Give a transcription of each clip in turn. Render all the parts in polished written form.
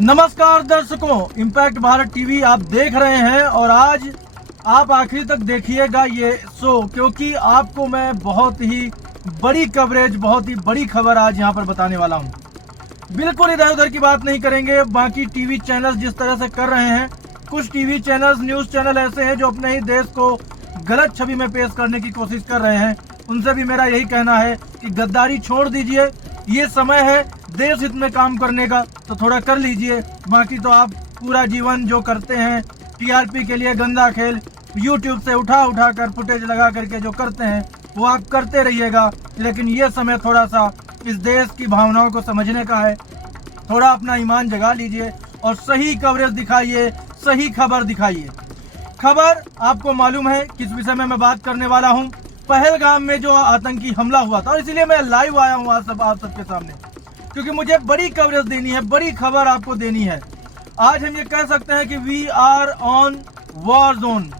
नमस्कार दर्शकों, impact Bharat TV आप देख रहे हैं और आज आप आखिरी तक देखिएगा ये शो, क्योंकि आपको मैं बहुत ही बड़ी कवरेज, बहुत ही बड़ी खबर आज यहाँ पर बताने वाला हूँ। बिल्कुल इधर उधर की बात नहीं करेंगे। बाकी टीवी चैनल्स जिस तरह से कर रहे हैं, कुछ टीवी चैनल्स, न्यूज़ चैनल ऐसे हैं जो अपने ही देश को गलत छवि में पेश करने की कोशिश कर रहे हैं। उनसे भी मेरा यही कहना है कि गद्दारी छोड़ दीजिए। ये समय है देश हित में काम करने का, तो थोड़ा कर लीजिए। बाकी तो आप पूरा जीवन जो करते हैं टीआरपी के लिए गंदा खेल, यूट्यूब से उठा कर फुटेज लगा करके जो करते हैं वो आप करते रहिएगा। लेकिन ये समय थोड़ा सा इस देश की भावनाओं को समझने का है। थोड़ा अपना ईमान जगा लीजिए और सही कवरेज दिखाइए, सही खबर दिखाइए। खबर आपको मालूम है किस विषय में मैं बात करने वाला हूँ। पहलगाम में जो आतंकी हमला हुआ था, और इसीलिए मैं लाइव आया हूँ आज आप सबके सामने, क्योंकि मुझे बड़ी कवरेज देनी है, बड़ी खबर आपको देनी है। आज हम ये कह सकते हैं कि we are on war zone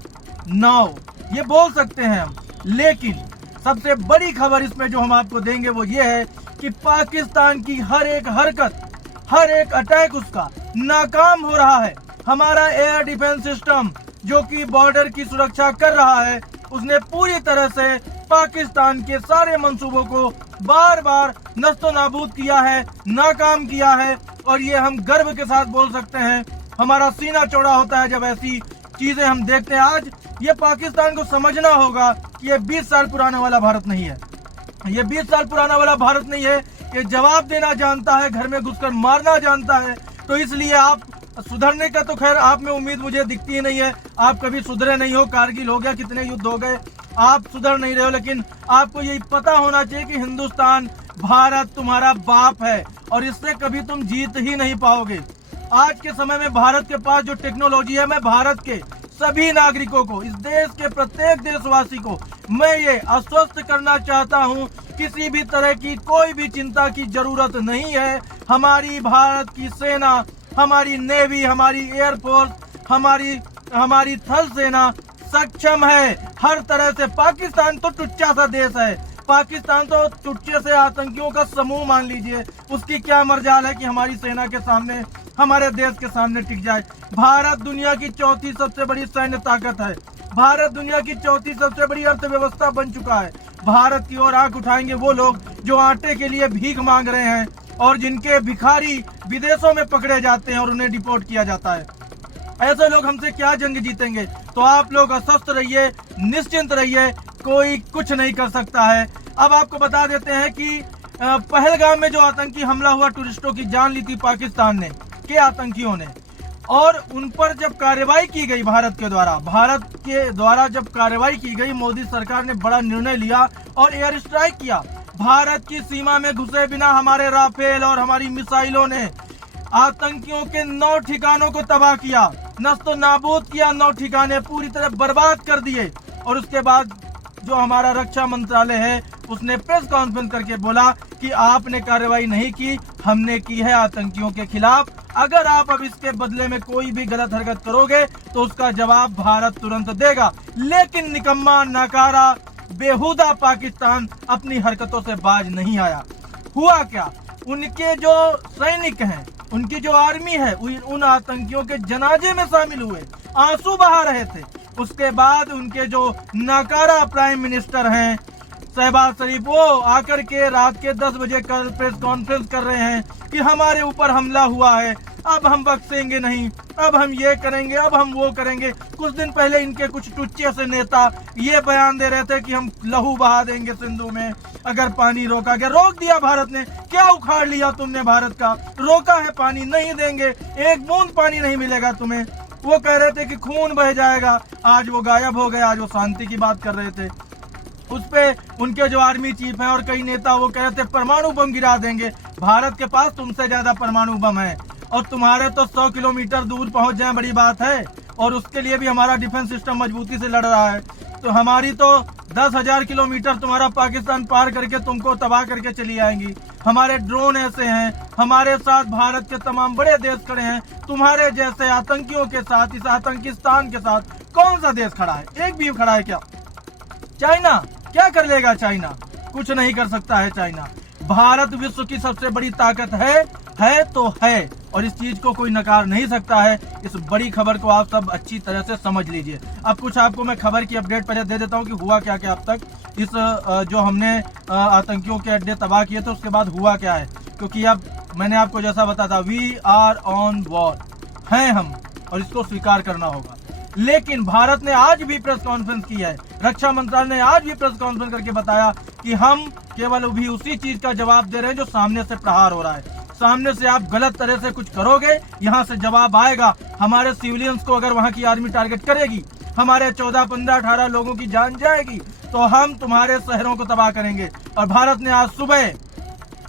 now, ये बोल सकते हैं हम। लेकिन सबसे बड़ी खबर इसमें जो हम आपको देंगे वो ये है कि पाकिस्तान की हर एक हरकत, हर एक अटैक उसका नाकाम हो रहा है। हमारा एयर डिफेंस सिस्टम जो कि बॉर्डर की सुरक्षा कर रहा है, उसने पूरी तरह से पाकिस्तान के सारे मंसूबों को बार बार नस्तो नाबूद किया है, नाकाम किया है। और ये हम गर्व के साथ बोल सकते हैं। हमारा सीना चौड़ा होता है जब ऐसी चीजें हम देखते हैं। आज ये पाकिस्तान को समझना होगा कि ये 20 साल पुराना वाला भारत नहीं है। ये 20 साल पुराना वाला भारत नहीं है। ये जवाब देना जानता है, घर में घुसकर मारना जानता है। तो इसलिए आप सुधरने का तो खैर आप में उम्मीद मुझे दिखती ही नहीं है। आप कभी सुधरे नहीं हो। कारगिल हो गया, कितने युद्ध हो गए, आप सुधर नहीं रहे हो। लेकिन आपको यही पता होना चाहिए कि हिंदुस्तान, भारत तुम्हारा बाप है और इससे कभी तुम जीत ही नहीं पाओगे। आज के समय में भारत के पास जो टेक्नोलॉजी है, मैं भारत के सभी नागरिकों को, इस देश के प्रत्येक देशवासी को मैं ये आश्वस्त करना चाहता हूँ, किसी भी तरह की कोई भी चिंता की जरूरत नहीं है। हमारी भारत की सेना, हमारी नेवी, हमारी एयरफोर्स, हमारी थल सेना सक्षम है हर तरह से। पाकिस्तान तो टुच्चा सा देश है। पाकिस्तान तो टुच्चे से आतंकियों का समूह मान लीजिए। उसकी क्या मर्जाल है कि हमारी सेना के सामने, हमारे देश के सामने टिक जाए। भारत दुनिया की चौथी सबसे बड़ी सैन्य ताकत है। भारत दुनिया की चौथी सबसे बड़ी अर्थव्यवस्था बन चुका है। भारत की ओर आंख उठाएंगे वो लोग जो आटे के लिए भीख मांग रहे हैं और जिनके भिखारी विदेशों में पकड़े जाते हैं और उन्हें डिपोर्ट किया जाता है। ऐसे लोग हमसे क्या जंग जीतेंगे? तो आप लोग अस्वस्थ रहिए, निश्चिंत रहिए, कोई कुछ नहीं कर सकता है। अब आपको बता देते हैं कि पहलगाम में जो आतंकी हमला हुआ, टूरिस्टों की जान ली थी पाकिस्तान ने के आतंकियों ने, और उन पर जब कार्रवाई की गई भारत के द्वारा जब कार्रवाई की गई, मोदी सरकार ने बड़ा निर्णय लिया और एयर स्ट्राइक किया। भारत की सीमा में घुसे बिना हमारे राफेल और हमारी मिसाइलों ने आतंकियों के 9 ठिकानों को तबाह किया, नस्तो नाबूद किया। 9 ठिकाने पूरी तरह बर्बाद कर दिए। और उसके बाद जो हमारा रक्षा मंत्रालय है उसने प्रेस कॉन्फ्रेंस करके बोला कि आपने कार्रवाई नहीं की, हमने की है आतंकियों के खिलाफ। अगर आप अब इसके बदले में कोई भी गलत हरकत करोगे तो उसका जवाब भारत तुरंत देगा। लेकिन निकम्मा, नाकारा, बेहुदा पाकिस्तान अपनी हरकतों से बाज नहीं आया। हुआ क्या, उनके जो सैनिक हैं, उनकी जो आर्मी है, उन आतंकियों के जनाजे में शामिल हुए, आंसू बहा रहे थे। उसके बाद उनके जो नाकारा प्राइम मिनिस्टर हैं शहबाज शरीफ, वो आकर के रात के 10 बजे कल प्रेस कॉन्फ्रेंस कर रहे हैं कि हमारे ऊपर हमला हुआ है, अब हम बख्शेंगे नहीं, अब हम ये करेंगे, अब हम वो करेंगे। कुछ दिन पहले इनके कुछ टुच्चे से नेता ये बयान दे रहे थे कि हम लहू बहा देंगे सिंधु में अगर पानी रोका गया। रोक दिया भारत ने। क्या उखाड़ लिया तुमने भारत का? रोका है, पानी नहीं देंगे, एक बूंद पानी नहीं मिलेगा तुम्हें। वो कह रहे थे कि खून बह जाएगा, आज वो गायब हो गए। आज वो शांति की बात कर रहे थे। उस पे उनके जो आर्मी चीफ हैं और कई नेता वो कह रहे थे परमाणु बम गिरा देंगे। भारत के पास तुमसे ज्यादा परमाणु बम है और तुम्हारे तो 100 किलोमीटर दूर पहुंच जाए बड़ी बात है। और उसके लिए भी हमारा डिफेंस सिस्टम मजबूती से लड़ रहा है। तो हमारी तो 10,000 किलोमीटर तुम्हारा पाकिस्तान पार करके तुमको तबाह करके चली आएंगी। हमारे ड्रोन ऐसे हैं, हमारे साथ भारत के तमाम बड़े देश खड़े हैं। तुम्हारे जैसे आतंकियों के साथ, इस आतंकिस्तान के साथ कौन सा देश खड़ा है? एक भी खड़ा है क्या? चाइना क्या कर लेगा? चाइना कुछ नहीं कर सकता है। चाइना, भारत विश्व की सबसे बड़ी ताकत है। है तो है, और इस चीज को कोई नकार नहीं सकता है। इस बड़ी खबर को आप सब अच्छी तरह से समझ लीजिए। अब कुछ आपको मैं खबर की अपडेट पहले दे देता हूं कि हुआ क्या क्या अब तक इस जो हमने आतंकियों के अड्डे तबाह किए थे उसके बाद हुआ क्या है, क्योंकि अब मैंने आपको जैसा बताया था, वी आर ऑन वॉर, हैं हम, और इसको स्वीकार करना होगा। लेकिन भारत ने आज भी प्रेस कॉन्फ्रेंस की है, रक्षा मंत्रालय ने आज भी प्रेस कॉन्फ्रेंस करके बताया कि हम केवल भी उसी चीज का जवाब दे रहे हैं जो सामने से प्रहार हो रहा है। सामने से आप गलत तरह से कुछ करोगे, यहाँ से जवाब आएगा। हमारे सिविलियंस को अगर वहां की आर्मी टारगेट करेगी, हमारे 14, 15, 18 लोगों की जान जाएगी, तो हम तुम्हारे शहरों को तबाह करेंगे। और भारत ने आज सुबह,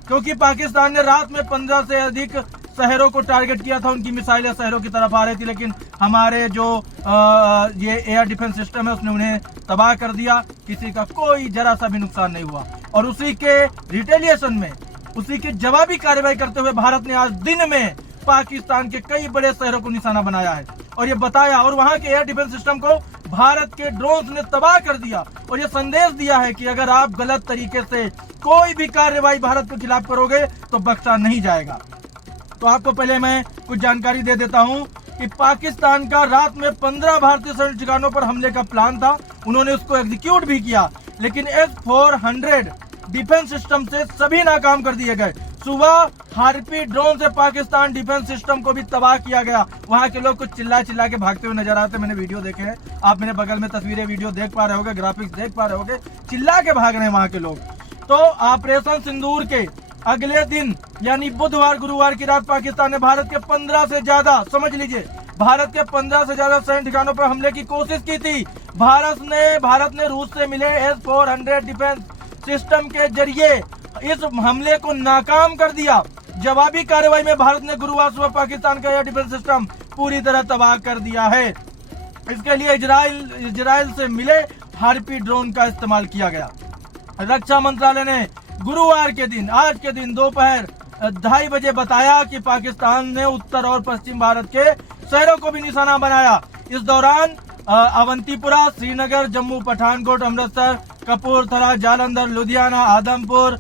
क्योंकि पाकिस्तान ने रात में 15 से अधिक शहरों को टारगेट किया था, उनकी मिसाइलें शहरों की तरफ आ रही थी, लेकिन हमारे जो ये एयर डिफेंस सिस्टम है उसने उन्हें तबाह कर दिया। किसी का कोई जरा सा भी नुकसान नहीं हुआ। और उसी के रिटेलिएशन में, उसी की जवाबी कार्रवाई करते हुए भारत ने आज दिन में पाकिस्तान के कई बड़े शहरों को निशाना बनाया है और ये बताया, और वहां के एयर डिफेंस सिस्टम को भारत के ड्रोन ने तबाह कर दिया और ये संदेश दिया है कि अगर आप गलत तरीके से कोई भी कार्रवाई भारत के खिलाफ करोगे तो बख्शा नहीं जाएगा। तो आपको पहले मैं कुछ जानकारी दे देता हूं कि पाकिस्तान का रात में 15 भारतीय सैन्य ठिकानों पर हमले का प्लान था, उन्होंने उसको एग्जीक्यूट भी किया, लेकिन S-400 डिफेंस सिस्टम से सभी नाकाम कर दिए गए। सुबह हार्पी ड्रोन से पाकिस्तान डिफेंस सिस्टम को भी तबाह किया गया। वहां के लोग कुछ चिल्ला चिल्ला के भागते हुए नजर आते, मैंने वीडियो देखे हैं, आप मेरे बगल में तस्वीरें वीडियो देख पा रहे होगे, ग्राफिक्स देख पा रहे होगे, चिल्ला के भाग रहे हैं वहां के लोग। तो ऑपरेशन सिंदूर के अगले दिन यानी बुधवार गुरुवार की रात पाकिस्तान ने भारत के 15 से ज्यादा, समझ लीजिए, भारत के 15 से ज्यादा सैन्य ठिकानों पर हमले की कोशिश की थी। भारत ने रूस से मिले S-400 डिफेंस सिस्टम के जरिए इस हमले को नाकाम कर दिया। जवाबी कार्रवाई में भारत ने गुरुवार सुबह पाकिस्तान का एयर डिफेंस सिस्टम पूरी तरह तबाह कर दिया है। इसके लिए इजराइल से मिले हार्पी ड्रोन का इस्तेमाल किया गया। रक्षा मंत्रालय ने गुरुवार के दिन, आज के दिन दोपहर 2:30 बजे बताया कि पाकिस्तान ने उत्तर और पश्चिम भारत के शहरों को भी निशाना बनाया। इस दौरान अवंतीपुरा, श्रीनगर, जम्मू, पठानकोट, अमृतसर, कपूरथला, जालंधर, लुधियाना, आदमपुर,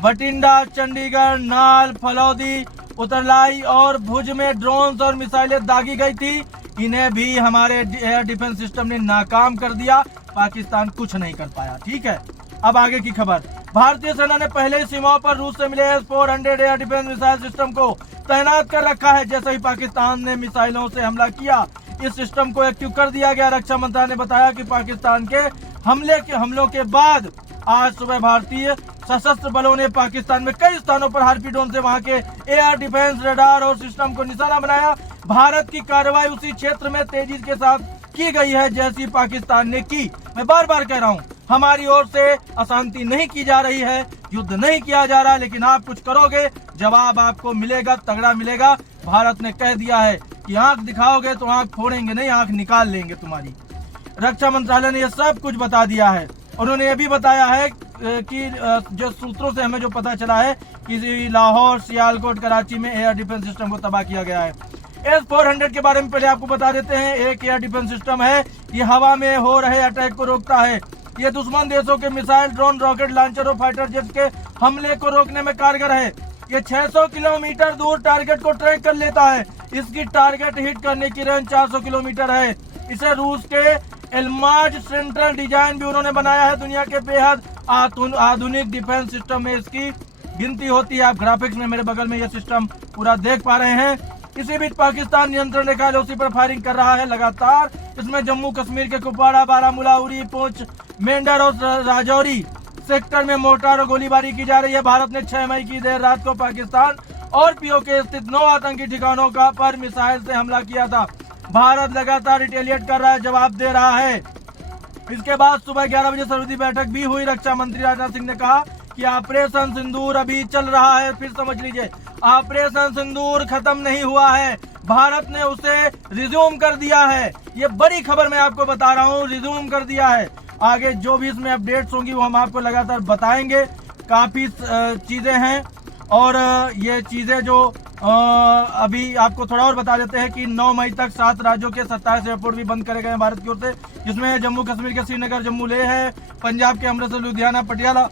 बठिंडा, चंडीगढ़, नाल, फलौदी, उतरलाई और भुज में ड्रोन और मिसाइलें दागी गई थी। इन्हें भी हमारे एयर डिफेंस सिस्टम ने नाकाम कर दिया। पाकिस्तान कुछ नहीं कर पाया। ठीक है, अब आगे की खबर। भारतीय सेना ने पहले ही सीमाओं पर रूस से मिले S-400 air defence missile system को तैनात कर रखा है। जैसे ही पाकिस्तान ने मिसाइलों से हमला किया, इस सिस्टम को एक्टिव कर दिया गया। रक्षा मंत्रालय ने बताया कि पाकिस्तान के हमलों के बाद आज सुबह भारतीय सशस्त्र बलों ने पाकिस्तान में कई स्थानों पर हार्पी ड्रोन से वहां के एयर डिफेंस रडार और सिस्टम को निशाना बनाया। भारत की कार्रवाई उसी क्षेत्र में तेजी के साथ की गई है जैसी पाकिस्तान ने की। मैं बार बार कह रहा हूं, हमारी ओर से अशांति नहीं की जा रही है, युद्ध नहीं किया जा रहा, लेकिन आप कुछ करोगे जवाब आपको मिलेगा, तगड़ा मिलेगा। भारत ने कह दिया है कि आंख दिखाओगे तो आंख फोड़ेंगे नहीं, आंख निकाल लेंगे तुम्हारी। रक्षा मंत्रालय ने यह सब कुछ बता दिया है। उन्होंने ये भी बताया है कि जो सूत्रों से हमें जो पता चला है कि लाहौर, सियालकोट, कराची में एयर डिफेंस सिस्टम को तबाह किया गया है। S-400 के बारे में पहले आपको बता देते हैं। एक एयर डिफेंस सिस्टम है, ये हवा में हो रहे अटैक को रोकता है। ये दुश्मन देशों के मिसाइल, ड्रोन, रॉकेट लॉन्चर और फाइटर जेट के हमले को रोकने में कारगर है। ये 600 किलोमीटर दूर टारगेट को ट्रैक कर लेता है। इसकी टारगेट हिट करने की रेंज 400 किलोमीटर है। इसे रूस के एल्माज सेंट्रल डिजाइन भी उन्होंने बनाया है। दुनिया के बेहद आधुनिक डिफेंस सिस्टम में इसकी गिनती होती है। आप ग्राफिक्स में मेरे बगल में यह सिस्टम पूरा देख पा रहे हैं। इसी बीच पाकिस्तान नियंत्रण रेखा उसी पर फायरिंग कर रहा है लगातार। इसमें जम्मू कश्मीर के कुपवाड़ा, बारामूला, उरी, पुंछ, मेंढर और राजौरी सेक्टर में मोर्टार और गोलीबारी की जा रही है। भारत ने 6 मई की देर रात को पाकिस्तान और POK स्थित 9 आतंकी ठिकानों का पर मिसाइल से हमला किया था। भारत लगातार रिटेलिएट कर रहा है, जवाब दे रहा है। इसके बाद सुबह 11 बजे सर्वदलीय बैठक भी हुई। रक्षा मंत्री राजनाथ सिंह ने कहा कि ऑपरेशन सिंदूर अभी चल रहा है। फिर समझ लीजिए, ऑपरेशन सिंदूर खत्म नहीं हुआ है, भारत ने उसे रिज्यूम कर दिया है। ये बड़ी खबर मैं आपको बता रहा हूँ, रिज्यूम कर दिया है। आगे जो भी इसमें अपडेट्स होंगी वो हम आपको लगातार बताएंगे। काफी चीजें हैं और ये चीजें जो अभी आपको थोड़ा और बता देते हैं कि 9 मई तक 7 राज्यों के 27 एयरपोर्ट भी बंद करे गए हैं भारत की ओर से, जिसमें जम्मू कश्मीर के श्रीनगर, जम्मू लेह है, पंजाब के अमृतसर, लुधियाना, पटियाला,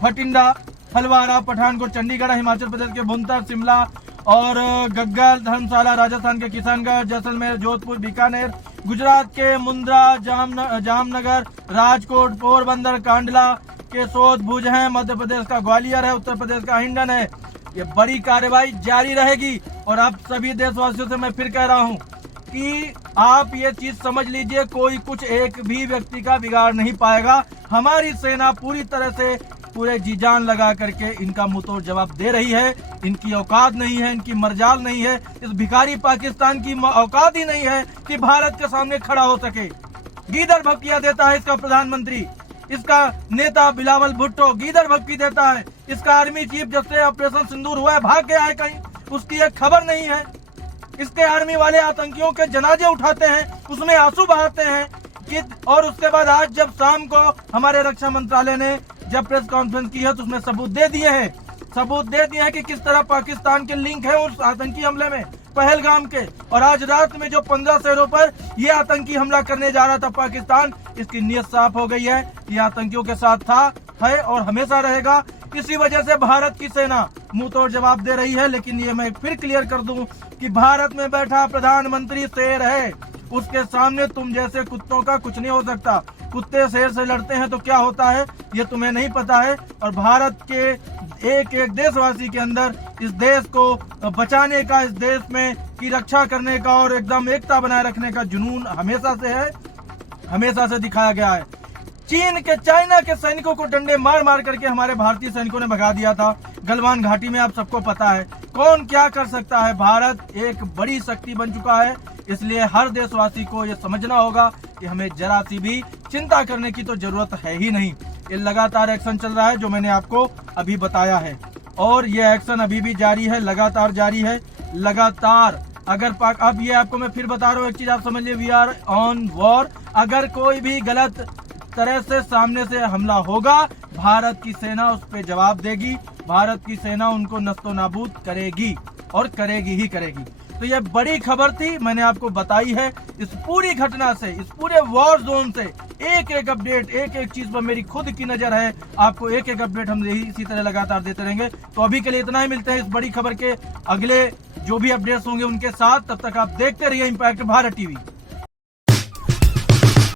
भटिंडा, हलवारा, पठानकोट, चंडीगढ़, हिमाचल प्रदेश के भुंतर, शिमला और गग्गल, धर्मशाला, राजस्थान के किशनगढ़, जैसलमेर, जोधपुर, बीकानेर, गुजरात के मुंद्रा, जामनगर, राजकोट, पोरबंदर, कांडला के सोद, भुज है, मध्य प्रदेश का ग्वालियर है, उत्तर प्रदेश का हिंडन है। ये बड़ी कार्रवाई जारी रहेगी। और आप सभी देशवासियों से मैं फिर कह रहा हूँ कि आप ये चीज समझ लीजिए, कोई कुछ एक भी व्यक्ति का बिगाड़ नहीं पाएगा। हमारी सेना पूरी तरह से पूरे जी जान लगा करके इनका मुंहतोड़ जवाब दे रही है। इनकी औकात नहीं है, इनकी मर्जाल नहीं है, इस भिखारी पाकिस्तान की औकात ही नहीं है कि भारत के सामने खड़ा हो सके। गीदड़ भपकिया देता है इसका प्रधानमंत्री, इसका नेता बिलावल भुट्टो गीदड़ भपकी देता है। इसका आर्मी चीफ जब से ऑपरेशन सिंदूर हुआ है भाग गया है कहीं, उसकी एक खबर नहीं है। इसके आर्मी वाले आतंकियों के जनाजे उठाते हैं, उसमें आंसू बहाते हैं कि, और उसके बाद आज जब शाम को हमारे रक्षा मंत्रालय ने जब प्रेस कॉन्फ्रेंस की है तो उसमें सबूत दे दिए हैं कि किस तरह पाकिस्तान के लिंक है उस आतंकी हमले में पहलगाम के। और आज रात में जो 15 शहरों पर यह आतंकी हमला करने जा रहा था पाकिस्तान, इसकी नीयत साफ हो गई है। ये आतंकियों के साथ था, है और हमेशा रहेगा। इसी वजह से भारत की सेना मुंह तोड़ जवाब दे रही है। लेकिन ये मैं फिर क्लियर कर दूं कि भारत में बैठा प्रधानमंत्री शेर है, उसके सामने तुम जैसे कुत्तों का कुछ नहीं हो सकता। कुत्ते शेर से लड़ते हैं तो क्या होता है ये तुम्हें नहीं पता है। और भारत के एक एक देशवासी के अंदर इस देश को बचाने का, इस देश में की रक्षा करने का और एकदम एकता बनाए रखने का जुनून हमेशा से है, हमेशा से दिखाया गया है। चीन के, चाइना के सैनिकों को डंडे मार मार करके हमारे भारतीय सैनिकों ने भगा दिया था गलवान घाटी में। आप सबको पता है कौन क्या कर सकता है। भारत एक बड़ी शक्ति बन चुका है, इसलिए हर देशवासी को यह समझना होगा कि हमें जरा सी भी चिंता करने की तो जरूरत है ही नहीं। ये लगातार एक्शन चल रहा है जो मैंने आपको अभी बताया है, और ये एक्शन अभी भी जारी है, लगातार जारी है, लगातार। अगर अब ये आपको मैं फिर बता रहा हूँ एक चीज आप समझ लीजिए, वी आर ऑन वॉर। अगर कोई भी गलत तरह से सामने से हमला होगा, भारत की सेना उस पर जवाब देगी। भारत की सेना उनको नस्तो नाबूद करेगी और करेगी ही करेगी। तो ये बड़ी खबर थी, मैंने आपको बताई है। इस पूरी घटना से, इस पूरे वॉर जोन से एक एक अपडेट, एक एक चीज पर मेरी खुद की नजर है। आपको एक एक अपडेट हम इसी तरह लगातार देते रहेंगे। तो अभी के लिए इतना ही, मिलते हैं इस बड़ी खबर के अगले जो भी अपडेट्स होंगे उनके साथ। तब तक आप देखते रहिए इम्पैक्ट भारत टीवी।